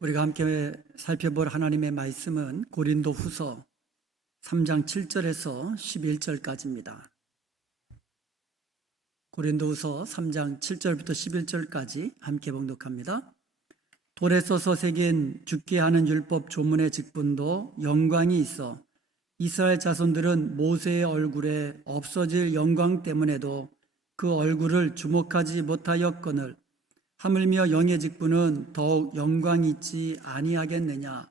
우리가 함께 살펴볼 하나님의 말씀은 고린도후서 3장 7절에서 11절까지입니다. 고린도후서 3장 7절부터 11절까지 함께 봉독합니다. 돌에 써서 새긴 죽게 하는 율법 조문의 직분도 영광이 있어 이스라엘 자손들은 모세의 얼굴에 없어질 영광 때문에도 그 얼굴을 주목하지 못하였거늘 하물며 영의 직분은 더욱 영광이 있지 아니하겠느냐.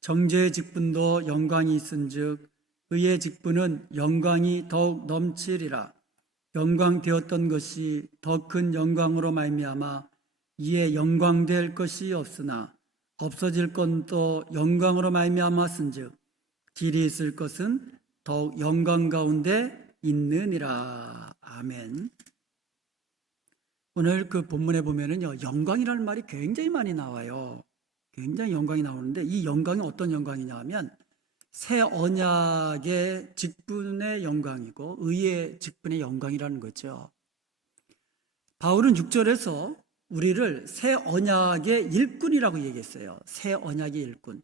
정죄의 직분도 영광이 있은즉 의의 직분은 영광이 더욱 넘치리라. 영광되었던 것이 더 큰 영광으로 말미암아 이에 영광될 것이 없으나 없어질 것도 영광으로 말미암았은즉 길이 있을 것은 더욱 영광 가운데 있느니라. 아멘. 오늘 그 본문에 보면은요, 영광이라는 말이 굉장히 많이 나와요. 굉장히 영광이 나오는데 이 영광이 어떤 영광이냐 하면 새 언약의 직분의 영광이고 의의 직분의 영광이라는 거죠. 바울은 6절에서 우리를 새 언약의 일꾼이라고 얘기했어요. 새 언약의 일꾼.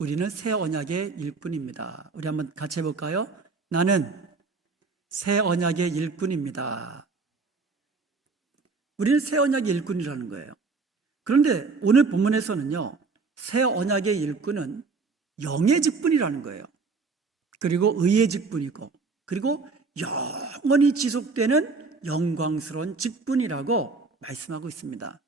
우리는 새 언약의 일꾼입니다. 우리 한번 같이 해볼까요? 나는 새 언약의 일꾼입니다. 우리는 새 언약의 일꾼이라는 거예요. 그런데 오늘 본문에서는요, 새 언약의 일꾼은 영의 직분이라는 거예요. 그리고 의의 직분이고, 그리고 영원히 지속되는 영광스러운 직분이라고 말씀하고 있습니다.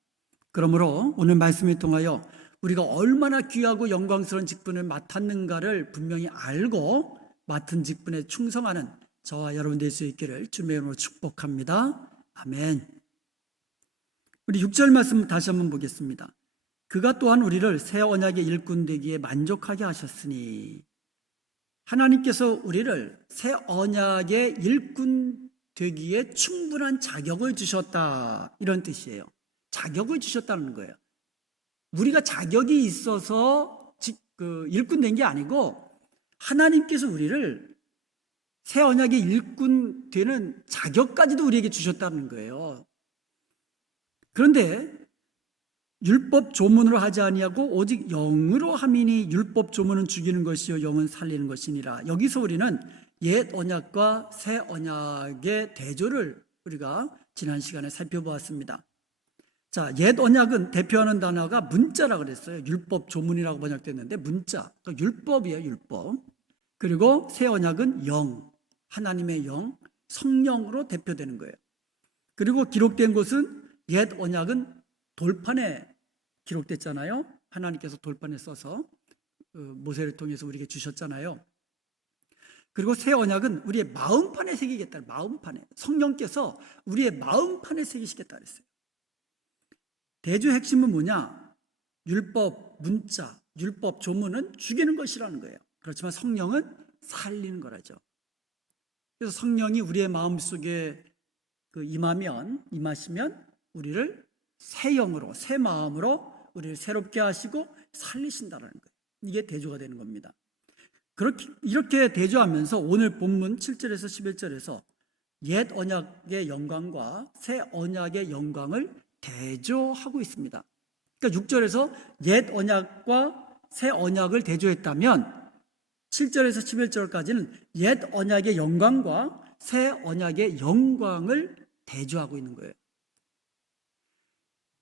그러므로 오늘 말씀을 통하여 우리가 얼마나 귀하고 영광스러운 직분을 맡았는가를 분명히 알고 맡은 직분에 충성하는 저와 여러분 될 수 있기를 주님의 이름으로 축복합니다. 아멘. 우리 6절 말씀 다시 한번 보겠습니다. 그가 또한 우리를 새 언약의 일꾼 되기에 만족하게 하셨으니, 하나님께서 우리를 새 언약의 일꾼 되기에 충분한 자격을 주셨다, 이런 뜻이에요. 자격을 주셨다는 거예요. 우리가 자격이 있어서 일꾼 된 게 아니고 하나님께서 우리를 새 언약의 일꾼 되는 자격까지도 우리에게 주셨다는 거예요. 그런데 율법 조문으로 하지 아니하고 오직 영으로 함이니 율법 조문은 죽이는 것이요 영은 살리는 것이니라. 여기서 우리는 옛 언약과 새 언약의 대조를 우리가 지난 시간에 살펴보았습니다. 자, 옛 언약은 대표하는 단어가 문자라고 그랬어요. 율법 조문이라고 번역됐는데 문자, 그러니까 율법이에요, 율법. 그리고 새 언약은 영, 하나님의 영, 성령으로 대표되는 거예요. 그리고 기록된 곳은 옛 언약은 돌판에 기록됐잖아요. 하나님께서 돌판에 써서 모세를 통해서 우리에게 주셨잖아요. 그리고 새 언약은 우리의 마음판에 새기겠다. 마음판에. 성령께서 우리의 마음판에 새기시겠다 그랬어요. 대조의 핵심은 뭐냐? 율법 문자, 율법 조문은 죽이는 것이라는 거예요. 그렇지만 성령은 살리는 거라죠. 그래서 성령이 우리의 마음속에 임하시면 우리를 새 영으로, 새 마음으로 우리를 새롭게 하시고 살리신다는 거예요. 이게 대조가 되는 겁니다. 이렇게 대조하면서 오늘 본문 7절에서 11절에서 옛 언약의 영광과 새 언약의 영광을 대조하고 있습니다. 그러니까 6절에서 옛 언약과 새 언약을 대조했다면 7절에서 11절까지는 옛 언약의 영광과 새 언약의 영광을 대조하고 있는 거예요.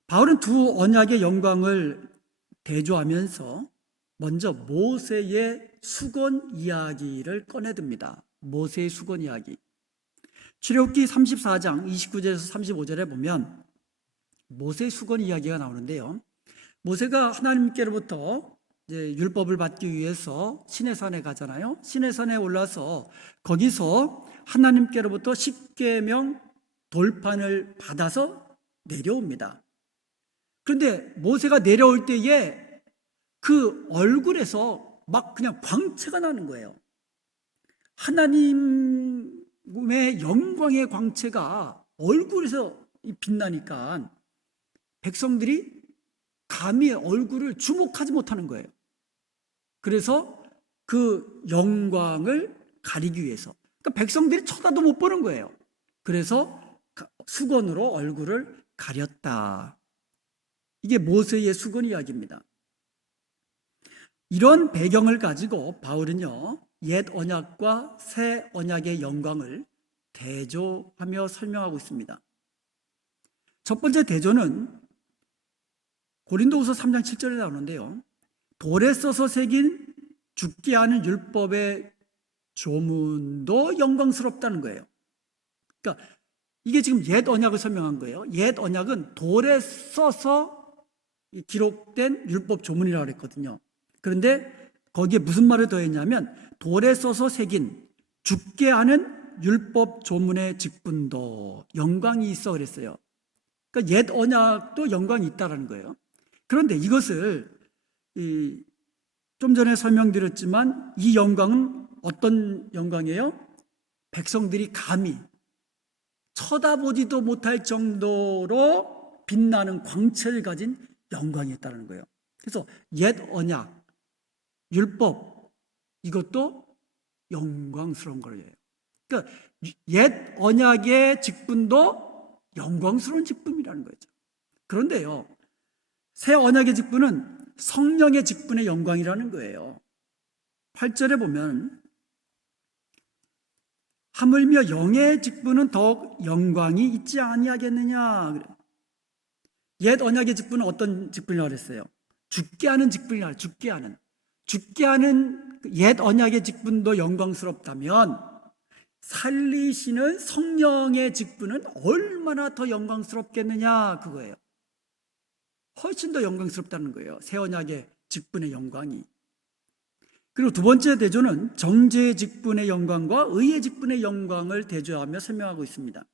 바울은 두 언약의 영광을 대조하면서 먼저 모세의 수건 이야기를 꺼내듭니다. 모세의 수건 이야기. 출애굽기 34장 29절에서 35절에 보면 모세의 수건 이야기가 나오는데요. 모세가 하나님께로부터 이제 율법을 받기 위해서 시내산에 가잖아요. 시내산에 올라서 거기서 하나님께로부터 십계명 돌판을 받아서 내려옵니다. 그런데 모세가 내려올 때에 그 얼굴에서 막 그냥 광채가 나는 거예요. 하나님의 영광의 광채가 얼굴에서 빛나니까 백성들이 감히 얼굴을 주목하지 못하는 거예요. 그래서 그 영광을 가리기 위해서, 그러니까 백성들이 쳐다도 못 보는 거예요. 그래서 수건으로 얼굴을 가렸다. 이게 모세의 수건 이야기입니다. 이런 배경을 가지고 바울은요, 옛 언약과 새 언약의 영광을 대조하며 설명하고 있습니다. 첫 번째 대조는 고린도후서 3장 7절에 나오는데요, 돌에 써서 새긴 죽게 하는 율법의 조문도 영광스럽다는 거예요. 그러니까 이게 지금 옛 언약을 설명한 거예요. 옛 언약은 돌에 써서 기록된 율법 조문이라고 그랬거든요. 그런데 거기에 무슨 말을 더했냐면 돌에 써서 새긴 죽게 하는 율법 조문의 직분도 영광이 있어 그랬어요. 그러니까 옛 언약도 영광이 있다는 거예요. 그런데 이것을 좀 전에 설명드렸지만 이 영광은 어떤 영광이에요? 백성들이 감히 쳐다보지도 못할 정도로 빛나는 광채를 가진 영광이었다는 거예요. 그래서 옛 언약, 율법, 이것도 영광스러운 거예요. 그러니까 옛 언약의 직분도 영광스러운 직분이라는 거죠. 그런데요, 새 언약의 직분은 성령의 직분의 영광이라는 거예요. 8절에 보면 하물며 영의 직분은 더욱 영광이 있지 아니하겠느냐. 옛 언약의 직분은 어떤 직분이라고 그랬어요? 죽게 하는 직분이라. 죽게 하는 옛 언약의 직분도 영광스럽다면 살리시는 성령의 직분은 얼마나 더 영광스럽겠느냐, 그거예요. 훨씬 더 영광스럽다는 거예요, 새 언약의 직분의 영광이. 그리고 두 번째 대조는 정죄의 직분의 영광과 의의 직분의 영광을 대조하며 설명하고 있습니다.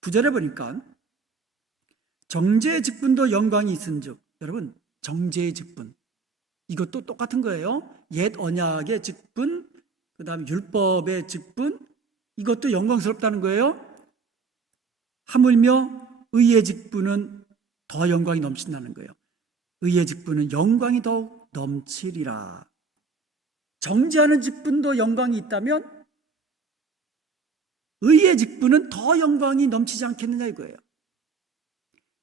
9절에 보니까 정죄의 직분도 영광이 있은즉, 여러분, 정죄의 직분, 이것도 똑같은 거예요. 옛 언약의 직분, 그 다음에 율법의 직분, 이것도 영광스럽다는 거예요. 하물며 의의 직분은 더 영광이 넘친다는 거예요. 의의 직분은 영광이 더욱 넘치리라. 정죄하는 직분도 영광이 있다면 의의 직분은 더 영광이 넘치지 않겠느냐 이거예요.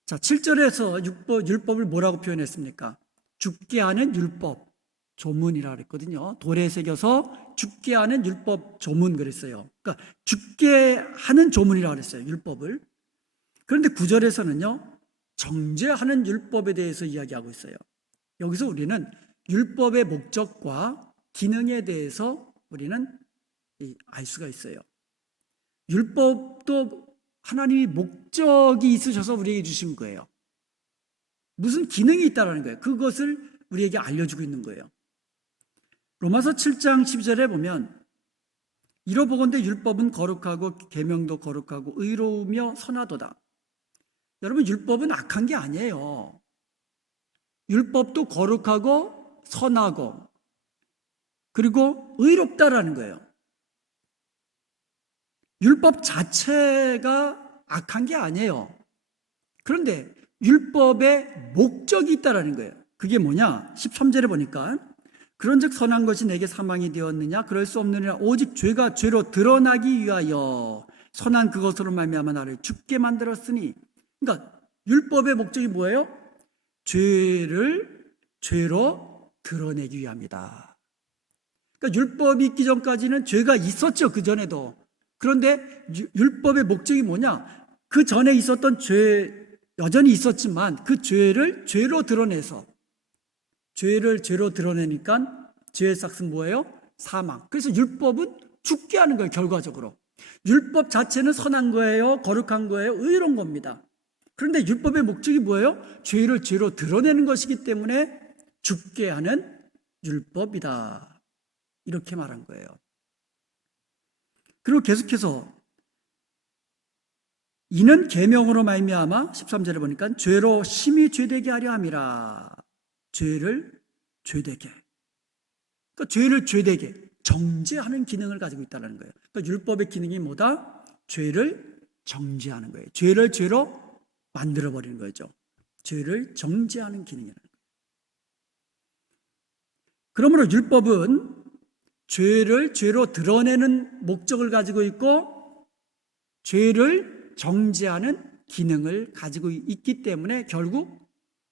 자, 7절에서 율법을 뭐라고 표현했습니까? 죽게 하는 율법 조문이라고 그랬거든요. 돌에 새겨서 죽게 하는 율법 조문 그랬어요. 그러니까 죽게 하는 조문이라고 그랬어요, 율법을. 그런데 9절에서는요, 정죄하는 율법에 대해서 이야기하고 있어요. 여기서 우리는 율법의 목적과 기능에 대해서 우리는 알 수가 있어요. 율법도 하나님이 목적이 있으셔서 우리에게 주신 거예요. 무슨 기능이 있다는 거예요. 그것을 우리에게 알려주고 있는 거예요. 로마서 7장 12절에 보면 이로보건대 율법은 거룩하고 계명도 거룩하고 의로우며 선하도다. 여러분, 율법은 악한 게 아니에요. 율법도 거룩하고 선하고 그리고 의롭다라는 거예요. 율법 자체가 악한 게 아니에요. 그런데 율법의 목적이 있다라는 거예요. 그게 뭐냐? 13절에 보니까 그런즉 선한 것이 내게 사망이 되었느냐? 그럴 수 없느니라. 오직 죄가 죄로 드러나기 위하여 선한 그것으로 말미암아 나를 죽게 만들었으니. 그러니까 율법의 목적이 뭐예요? 죄를 죄로 드러내기 위함이다. 그러니까 율법이 있기 전까지는 죄가 있었죠, 그 전에도. 그런데 율법의 목적이 뭐냐? 그 전에 있었던 죄 여전히 있었지만 그 죄를 죄로 드러내서, 죄를 죄로 드러내니까 죄의 삭은 뭐예요? 사망. 그래서 율법은 죽게 하는 거예요, 결과적으로. 율법 자체는 선한 거예요, 거룩한 거예요, 의로운 겁니다. 그런데 율법의 목적이 뭐예요? 죄를 죄로 드러내는 것이기 때문에 죽게 하는 율법이다, 이렇게 말한 거예요. 그리고 계속해서 이는 계명으로 말미암아 13절에 보니까 죄로 심히 죄되게 하려 함이라. 죄를 죄되게, 그러니까 죄를 죄되게 정죄하는 기능을 가지고 있다는 거예요. 그러니까 율법의 기능이 뭐다? 죄를 정죄하는 거예요. 죄를 죄로 만들어버리는 거죠. 죄를 정죄하는 기능이라는 거예요. 그러므로 율법은 죄를 죄로 드러내는 목적을 가지고 있고 죄를 정죄하는 기능을 가지고 있기 때문에 결국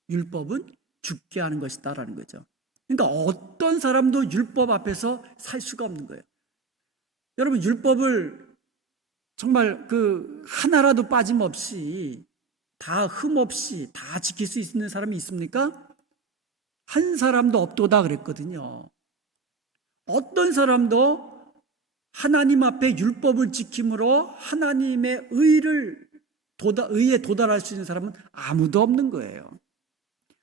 율법은 죽게 하는 것이다라는 거죠. 그러니까 어떤 사람도 율법 앞에서 살 수가 없는 거예요. 여러분, 율법을 정말 그 하나라도 빠짐없이 다 흠없이 다 지킬 수 있는 사람이 있습니까? 한 사람도 없도다 그랬거든요. 어떤 사람도 하나님 앞에 율법을 지킴으로 하나님의 의에 도달할 수 있는 사람은 아무도 없는 거예요.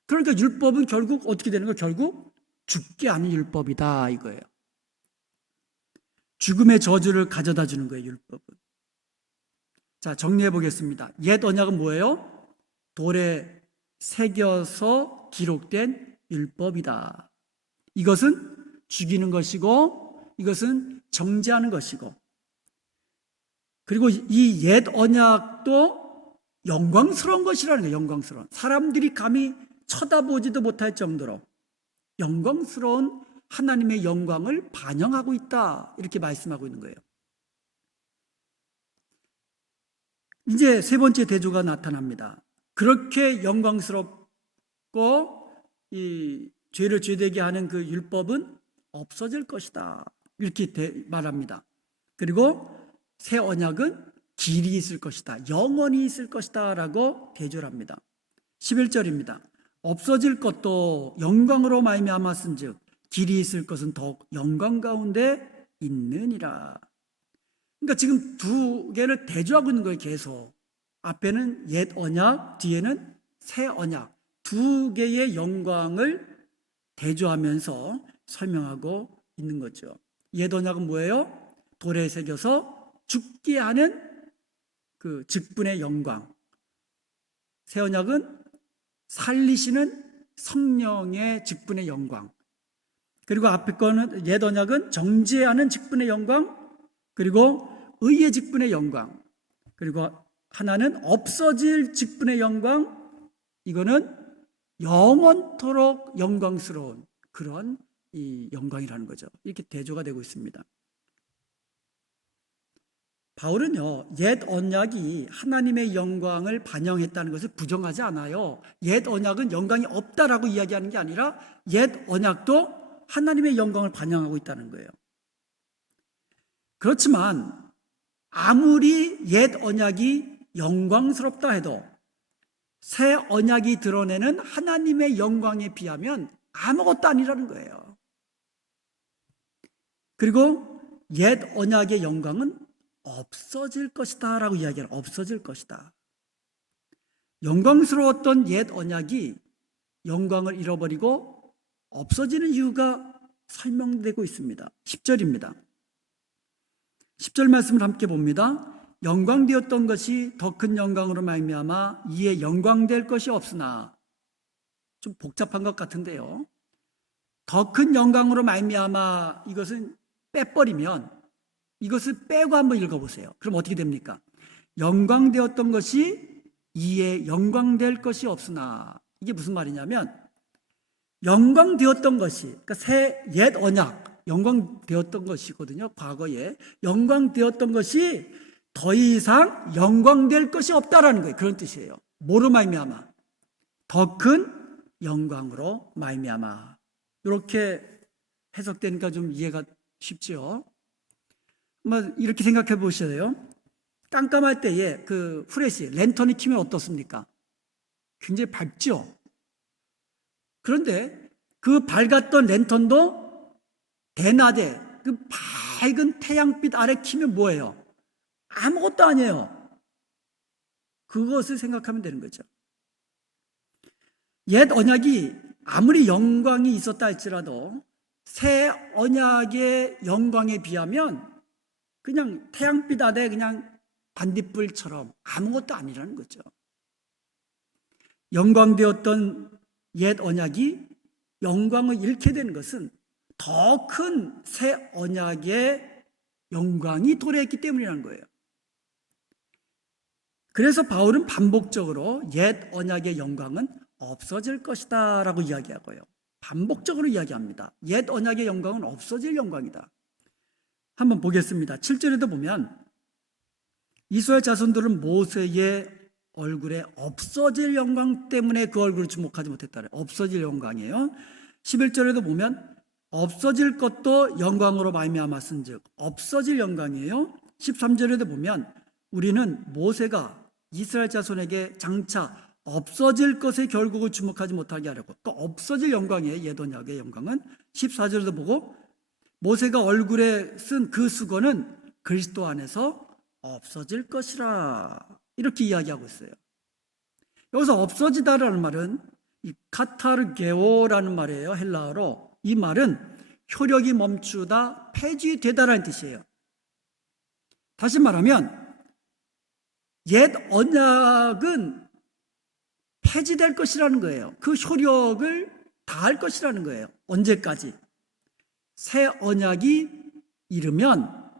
그러니까 율법은 결국 어떻게 되는 거예요? 결국 죽게 하는 율법이다 이거예요. 죽음의 저주를 가져다 주는 거예요, 율법은. 자, 정리해 보겠습니다. 옛 언약은 뭐예요? 돌에 새겨서 기록된 율법이다. 이것은 죽이는 것이고 이것은 정죄하는 것이고, 그리고 이 옛 언약도 영광스러운 것이라는 거예요. 영광스러운, 사람들이 감히 쳐다보지도 못할 정도로 영광스러운 하나님의 영광을 반영하고 있다, 이렇게 말씀하고 있는 거예요. 이제 세 번째 대조가 나타납니다. 그렇게 영광스럽고 이 죄를 죄되게 하는 그 율법은 없어질 것이다, 이렇게 말합니다. 그리고 새 언약은 길이 있을 것이다, 영원히 있을 것이다 라고 대조를 합니다. 11절입니다. 없어질 것도 영광으로 말미암았은즉 길이 있을 것은 더욱 영광 가운데 있느니라. 그러니까 지금 두 개를 대조하고 있는 거예요. 계속 앞에는 옛 언약, 뒤에는 새 언약, 두 개의 영광을 대조하면서 설명하고 있는 거죠. 옛 언약은 뭐예요? 돌에 새겨서 죽게 하는 그 직분의 영광. 새 언약은 살리시는 성령의 직분의 영광. 그리고 앞에 거는 옛 언약은 정죄하는 직분의 영광, 그리고 의의 직분의 영광, 그리고 하나는 없어질 직분의 영광. 이거는 영원토록 영광스러운 그런 이 영광이라는 거죠. 이렇게 대조가 되고 있습니다. 바울은요, 옛 언약이 하나님의 영광을 반영했다는 것을 부정하지 않아요. 옛 언약은 영광이 없다라고 이야기하는 게 아니라 옛 언약도 하나님의 영광을 반영하고 있다는 거예요. 그렇지만 아무리 옛 언약이 영광스럽다 해도 새 언약이 드러내는 하나님의 영광에 비하면 아무것도 아니라는 거예요. 그리고 옛 언약의 영광은 없어질 것이다 라고 이야기해요. 없어질 것이다. 영광스러웠던 옛 언약이 영광을 잃어버리고 없어지는 이유가 설명되고 있습니다. 10절입니다. 10절 말씀을 함께 봅니다. 영광되었던 것이 더 큰 영광으로 말미암아 이에 영광될 것이 없으나, 좀 복잡한 것 같은데요, 더 큰 영광으로 말미암아 이것은 빼버리면, 이것을 빼고 한번 읽어보세요. 그럼 어떻게 됩니까? 영광되었던 것이 이에 영광될 것이 없으나, 이게 무슨 말이냐면 영광되었던 것이, 그러니까 옛 언약 영광되었던 것이거든요. 과거에 영광되었던 것이 더 이상 영광될 것이 없다라는 거예요. 그런 뜻이에요. 뭐로 말미암아? 더 큰 영광으로 말미암아. 이렇게 해석되니까 좀 이해가 쉽죠. 이렇게 생각해 보셔요. 깜깜할 때에 그 후레쉬, 랜턴이 켜면 어떻습니까? 굉장히 밝죠. 그런데 그 밝았던 랜턴도 대낮에 그 밝은 태양빛 아래 켜면 뭐예요? 아무것도 아니에요. 그것을 생각하면 되는 거죠. 옛 언약이 아무리 영광이 있었다 할지라도 새 언약의 영광에 비하면 그냥 태양빛 아래 그냥 반딧불처럼 아무것도 아니라는 거죠. 영광되었던 옛 언약이 영광을 잃게 되는 것은 더 큰 새 언약의 영광이 도래했기 때문이라는 거예요. 그래서 바울은 반복적으로 옛 언약의 영광은 없어질 것이다 라고 이야기하고요. 반복적으로 이야기합니다. 옛 언약의 영광은 없어질 영광이다. 한번 보겠습니다. 7절에도 보면 이스라엘 자손들은 모세의 얼굴에 없어질 영광 때문에 그 얼굴을 주목하지 못했다. 없어질 영광이에요. 11절에도 보면 없어질 것도 영광으로 말미암았은즉, 없어질 영광이에요. 13절에도 보면 우리는 모세가 이스라엘 자손에게 장차 없어질 것의 결국을 주목하지 못하게 하려고, 또 없어질 영광이에요. 옛 언약의 영광은. 14절에도 보고 모세가 얼굴에 쓴 그 수건은 그리스도 안에서 없어질 것이라, 이렇게 이야기하고 있어요. 여기서 없어지다라는 말은 이 카타르게오라는 말이에요. 헬라어로. 이 말은 효력이 멈추다, 폐지되다라는 뜻이에요. 다시 말하면 옛 언약은 폐지될 것이라는 거예요. 그 효력을 다할 것이라는 거예요. 언제까지? 새 언약이 이르면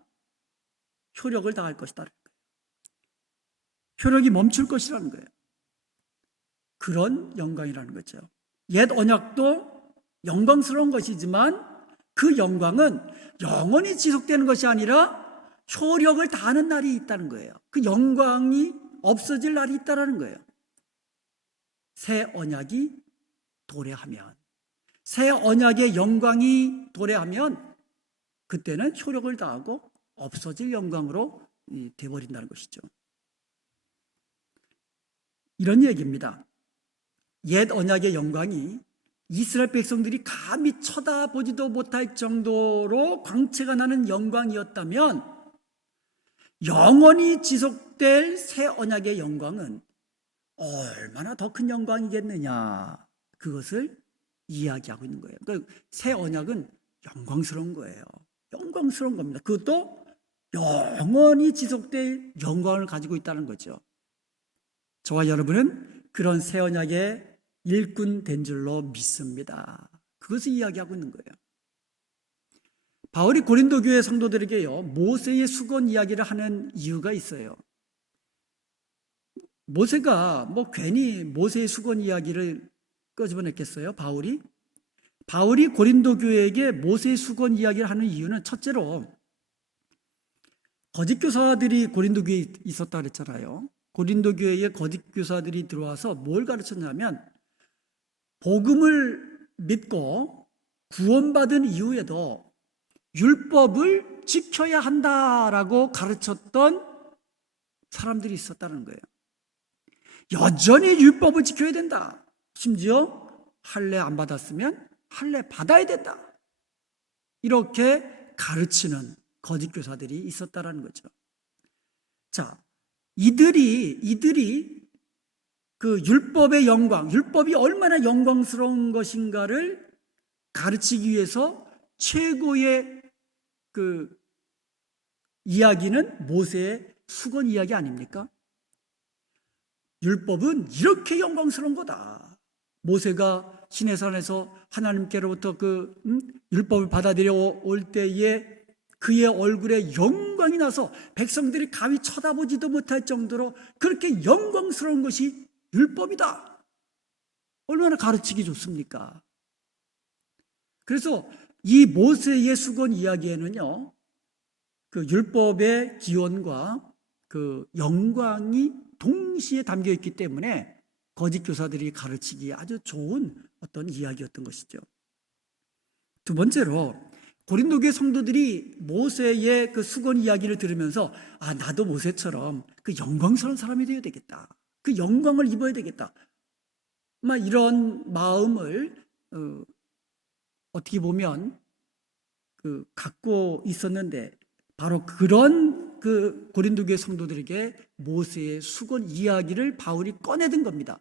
효력을 다할 것이다. 효력이 멈출 것이라는 거예요. 그런 영광이라는 거죠. 옛 언약도 영광스러운 것이지만 그 영광은 영원히 지속되는 것이 아니라 효력을 다하는 날이 있다는 거예요. 그 영광이 없어질 날이 있다는 거예요. 새 언약이 도래하면, 새 언약의 영광이 도래하면 그때는 효력을 다하고 없어질 영광으로 되어버린다는 것이죠. 이런 얘기입니다. 옛 언약의 영광이 이스라엘 백성들이 감히 쳐다보지도 못할 정도로 광채가 나는 영광이었다면, 영원히 지속될 새 언약의 영광은 얼마나 더 큰 영광이겠느냐, 그것을 이야기하고 있는 거예요. 그러니까 새 언약은 영광스러운 거예요. 영광스러운 겁니다. 그것도 영원히 지속될 영광을 가지고 있다는 거죠. 저와 여러분은 그런 새 언약의 일꾼 된 줄로 믿습니다. 그것을 이야기하고 있는 거예요. 바울이 고린도 교회 성도들에게요, 모세의 수건 이야기를 하는 이유가 있어요. 모세가 괜히 모세의 수건 이야기를 끄집어냈겠어요? 바울이 고린도 교회에게 모세의 수건 이야기를 하는 이유는, 첫째로 거짓 교사들이 고린도 교회에 있었다 그랬잖아요. 고린도 교회에 거짓 교사들이 들어와서 뭘 가르쳤냐면, 복음을 믿고 구원받은 이후에도 율법을 지켜야 한다라고 가르쳤던 사람들이 있었다는 거예요. 여전히 율법을 지켜야 된다. 심지어 할례 안 받았으면 할례 받아야 된다. 이렇게 가르치는 거짓 교사들이 있었다라는 거죠. 자, 이들이 그 율법의 영광, 율법이 얼마나 영광스러운 것인가를 가르치기 위해서 최고의 그 이야기는 모세의 수건 이야기 아닙니까? 율법은 이렇게 영광스러운 거다. 모세가 시내산에서 하나님께로부터 그 율법을 받아들여 올 때에 그의 얼굴에 영광이 나서 백성들이 감히 쳐다보지도 못할 정도로 그렇게 영광스러운 것이 율법이다. 얼마나 가르치기 좋습니까? 그래서 이 모세의 수건 이야기에는요, 그 율법의 기원과 그 영광이 동시에 담겨 있기 때문에 거짓 교사들이 가르치기 아주 좋은 어떤 이야기였던 것이죠. 두 번째로, 고린도 교회 성도들이 모세의 그 수건 이야기를 들으면서, 나도 모세처럼 그 영광스러운 사람이 되어야 되겠다. 그 영광을 입어야 되겠다. 이런 마음을 어떻게 보면 갖고 있었는데, 바로 그런 그 고린도 교회 성도들에게 모세의 수건 이야기를 바울이 꺼내든 겁니다.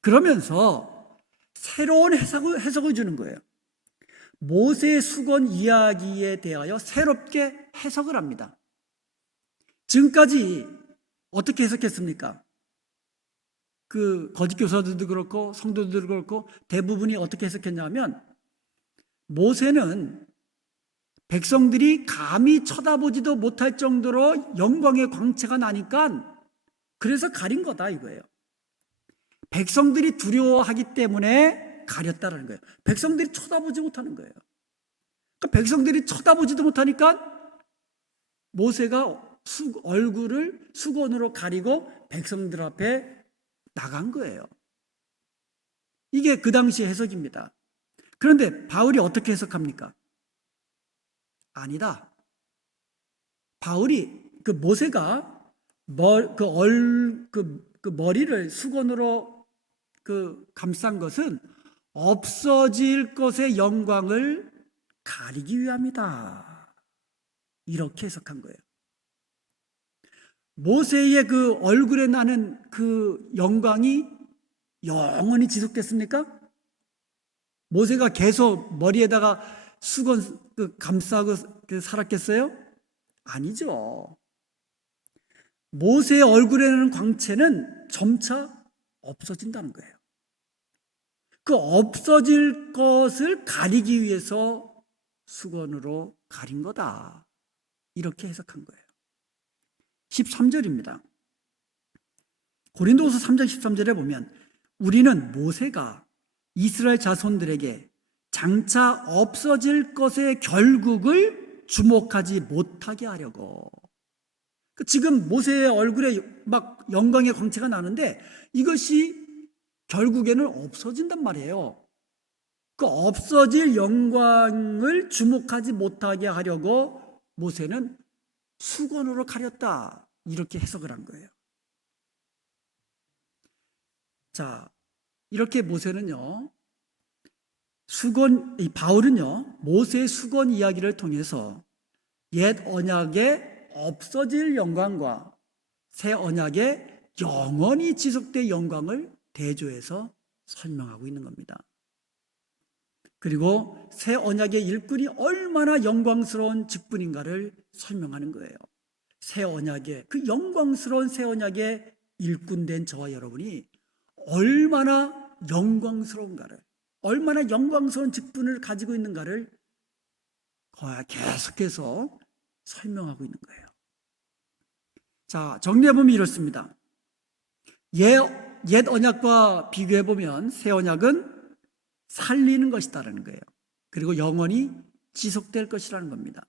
그러면서 새로운 해석을 주는 거예요. 모세의 수건 이야기에 대하여 새롭게 해석을 합니다. 지금까지 어떻게 해석했습니까? 그 거짓 교사들도 그렇고 성도들도 그렇고 대부분이 어떻게 해석했냐면, 모세는 백성들이 감히 쳐다보지도 못할 정도로 영광의 광채가 나니까 그래서 가린 거다 이거예요. 백성들이 두려워하기 때문에 가렸다는 거예요. 백성들이 쳐다보지 못하는 거예요. 그러니까 백성들이 쳐다보지도 못하니까 모세가 얼굴을 수건으로 가리고 백성들 앞에 나간 거예요. 이게 그 당시 해석입니다. 그런데 바울이 어떻게 해석합니까? 아니다. 바울이 모세가 머리를 수건으로 감싼 것은 없어질 것의 영광을 가리기 위함이다. 이렇게 해석한 거예요. 모세의 그 얼굴에 나는 그 영광이 영원히 지속됐습니까? 모세가 계속 머리에다가 수건 감싸고 살았겠어요? 아니죠. 모세의 얼굴에 나는 광채는 점차 없어진다는 거예요. 그 없어질 것을 가리기 위해서 수건으로 가린 거다. 이렇게 해석한 거예요. 13절입니다. 고린도후서 3장 13절에 보면 우리는 모세가 이스라엘 자손들에게 장차 없어질 것의 결국을 주목하지 못하게 하려고. 지금 모세의 얼굴에 막 영광의 광채가 나는데 이것이 결국에는 없어진단 말이에요. 그 없어질 영광을 주목하지 못하게 하려고 모세는 수건으로 가렸다. 이렇게 해석을 한 거예요. 자, 이렇게 모세는요, 바울은요, 모세의 수건 이야기를 통해서 옛 언약의 없어질 영광과 새 언약의 영원히 지속될 영광을 대조해서 설명하고 있는 겁니다. 그리고 새 언약의 일꾼이 얼마나 영광스러운 직분인가를 설명하는 거예요. 새 언약의 그 영광스러운 새 언약의 일꾼된 저와 여러분이 얼마나 영광스러운가를, 얼마나 영광스러운 직분을 가지고 있는가를 계속해서 설명하고 있는 거예요. 자, 정리해보면 이렇습니다. 옛 언약과 비교해보면 새 언약은 살리는 것이다라는 거예요. 그리고 영원히 지속될 것이라는 겁니다.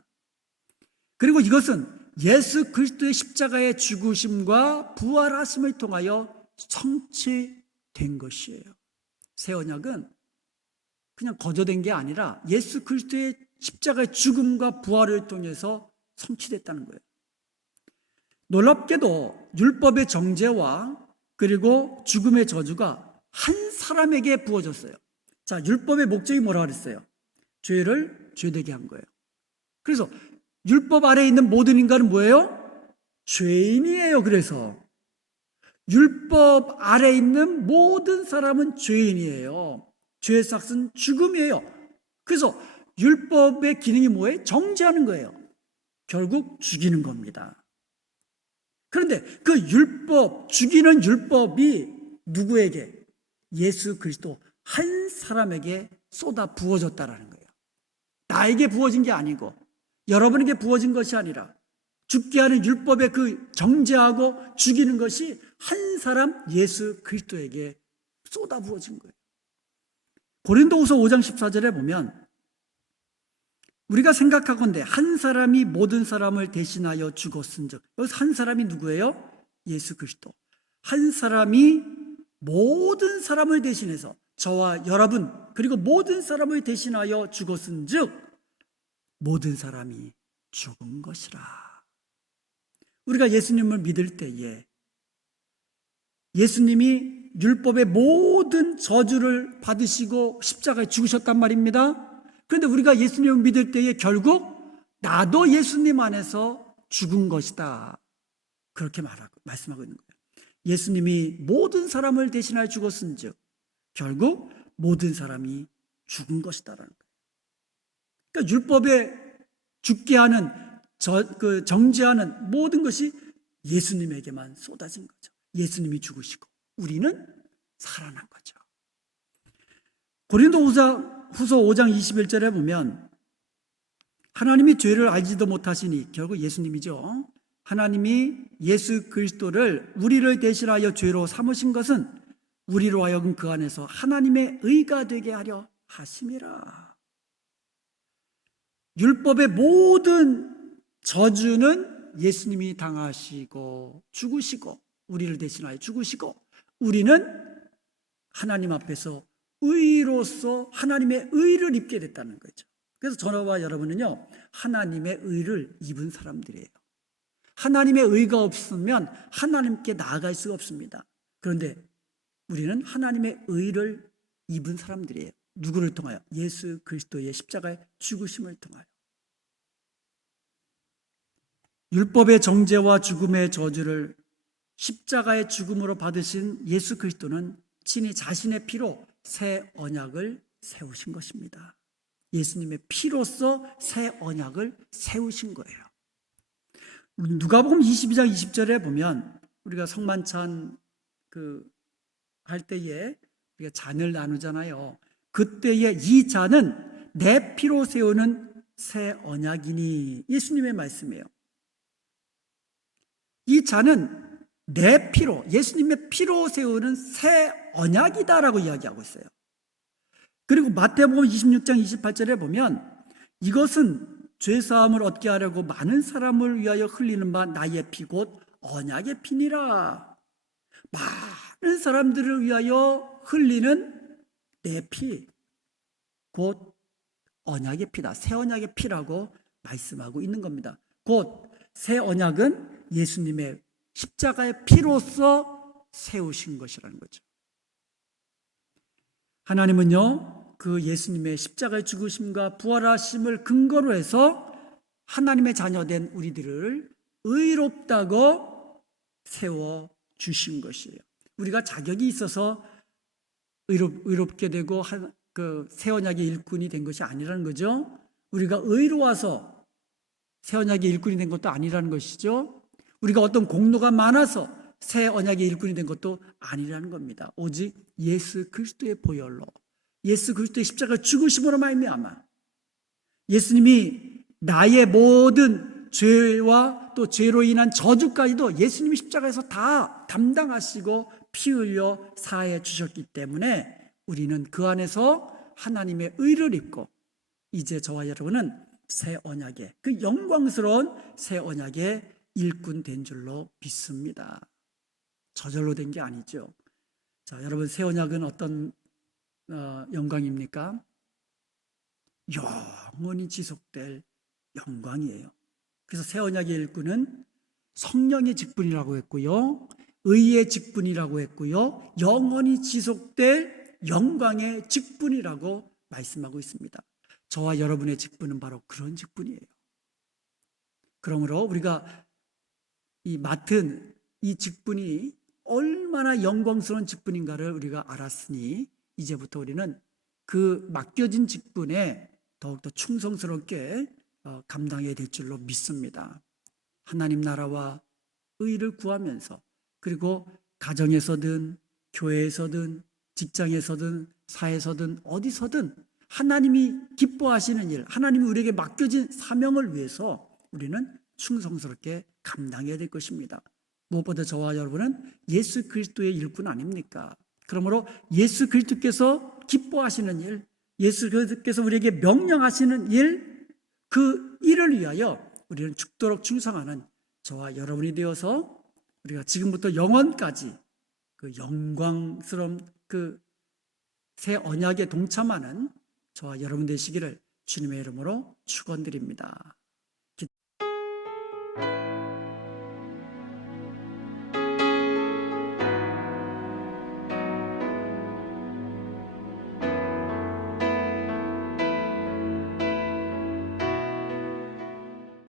그리고 이것은 예수 그리스도의 십자가의 죽으심과 부활하심을 통하여 성취된 것이에요. 새 언약은 그냥 거저된 게 아니라 예수 그리스도의 십자가의 죽음과 부활을 통해서 성취됐다는 거예요. 놀랍게도 율법의 정죄와 그리고 죽음의 저주가 한 사람에게 부어졌어요. 자, 율법의 목적이 뭐라 그랬어요? 죄를 죄되게 한 거예요. 그래서 율법 아래에 있는 모든 인간은 뭐예요? 죄인이에요. 그래서 율법 아래에 있는 모든 사람은 죄인이에요. 죄의 삭은 죽음이에요. 그래서 율법의 기능이 뭐예요? 정죄하는 거예요. 결국 죽이는 겁니다. 그런데 그 율법, 죽이는 율법이 누구에게? 예수 그리스도 한 사람에게 쏟아 부어졌다라는 거예요. 나에게 부어진 게 아니고 여러분에게 부어진 것이 아니라 죽게 하는 율법의 그 정죄하고 죽이는 것이 한 사람 예수 그리스도에게 쏟아 부어진 거예요. 고린도후서 5장 14절에 보면 우리가 생각하건대 한 사람이 모든 사람을 대신하여 죽었은즉, 여기서 한 사람이 누구예요? 예수 그리스도. 한 사람이 모든 사람을 대신해서 저와 여러분 그리고 모든 사람을 대신하여 죽었은즉 모든 사람이 죽은 것이라. 우리가 예수님을 믿을 때에 예수님이 율법의 모든 저주를 받으시고 십자가에 죽으셨단 말입니다. 그런데 우리가 예수님을 믿을 때에 결국 나도 예수님 안에서 죽은 것이다. 그렇게 말씀하고 있는 거예요. 예수님이 모든 사람을 대신하여 죽었은즉 결국 모든 사람이 죽은 것이다라는 거예요. 그러니까 율법에 죽게 하는 정죄하는 모든 것이 예수님에게만 쏟아진 거죠. 예수님이 죽으시고 우리는 살아난 거죠. 고린도후서 5장 21절에 보면 하나님이 죄를 알지도 못하시니, 결국 예수님이죠. 하나님이 예수 그리스도를 우리를 대신하여 죄로 삼으신 것은 우리로 하여금 그 안에서 하나님의 의가 되게 하려 하심이라. 율법의 모든 저주는 예수님이 당하시고 죽으시고 우리를 대신하여 죽으시고 우리는 하나님 앞에서 의로서 하나님의 의를 입게 됐다는 거죠. 그래서 저와 여러분은요, 하나님의 의를 입은 사람들이에요. 하나님의 의가 없으면 하나님께 나아갈 수가 없습니다. 그런데 우리는 하나님의 의를 입은 사람들이에요. 누구를 통하여? 예수 그리스도의 십자가의 죽으심을 통하여. 율법의 정죄와 죽음의 저주를 십자가의 죽음으로 받으신 예수 그리스도는 친히 자신의 피로 새 언약을 세우신 것입니다. 예수님의 피로써 새 언약을 세우신 거예요. 누가복음 22장 20절에 보면 우리가 성만찬 할 때에 우리가 잔을 나누잖아요. 그때에 이 잔은 내 피로 세우는 새 언약이니, 예수님의 말씀이에요. 이 잔은 내 피로, 예수님의 피로 세우는 새 언약이다라고 이야기하고 있어요. 그리고 마태복음 26장 28절에 보면 이것은 죄사함을 얻게 하려고 많은 사람을 위하여 흘리는 바 나의 피 곧 언약의 피니라. 많은 사람들을 위하여 흘리는 내 피 곧 언약의 피다. 새 언약의 피라고 말씀하고 있는 겁니다. 곧 새 언약은 예수님의 십자가의 피로써 세우신 것이라는 거죠. 하나님은요, 그 예수님의 십자가의 죽으심과 부활하심을 근거로 해서 하나님의 자녀된 우리들을 의롭다고 세워주신 것이에요. 우리가 자격이 있어서 의롭게 되고 새 언약의 일꾼이 된 것이 아니라는 거죠. 우리가 의로워서 새 언약의 일꾼이 된 것도 아니라는 것이죠. 우리가 어떤 공로가 많아서 새 언약의 일꾼이 된 것도 아니라는 겁니다. 오직 예수 그리스도의 보혈로, 예수 그리스도의 십자가 죽으심으로 말미암아 예수님이 나의 모든 죄와 또 죄로 인한 저주까지도 예수님이 십자가에서 다 담당하시고 피 흘려 사해 주셨기 때문에 우리는 그 안에서 하나님의 의를 입고 이제 저와 여러분은 새 언약의 그 영광스러운 새 언약의 일꾼 된 줄로 믿습니다. 저절로 된 게 아니죠. 자, 여러분, 새 언약은 어떤 영광입니까? 영원히 지속될 영광이에요. 그래서 새 언약의 일꾼은 성령의 직분이라고 했고요, 의의 직분이라고 했고요, 영원히 지속될 영광의 직분이라고 말씀하고 있습니다. 저와 여러분의 직분은 바로 그런 직분이에요. 그러므로 우리가 맡은 이 직분이 얼마나 영광스러운 직분인가를 우리가 알았으니 이제부터 우리는 그 맡겨진 직분에 더욱더 충성스럽게 감당해야 될 줄로 믿습니다. 하나님 나라와 의를 구하면서, 그리고 가정에서든 교회에서든 직장에서든 사회에서든 어디서든 하나님이 기뻐하시는 일, 하나님이 우리에게 맡겨진 사명을 위해서 우리는 충성스럽게 감당해야 될 것입니다. 무엇보다 저와 여러분은 예수 그리스도의 일꾼 아닙니까? 그러므로 예수 그리스도께서 기뻐하시는 일, 예수 그리스도께서 우리에게 명령하시는 일, 그 일을 위하여 우리는 죽도록 충성하는 저와 여러분이 되어서 우리가 지금부터 영원까지 그 영광스러운 그 새 언약에 동참하는 저와 여러분 되시기를 주님의 이름으로 축원드립니다.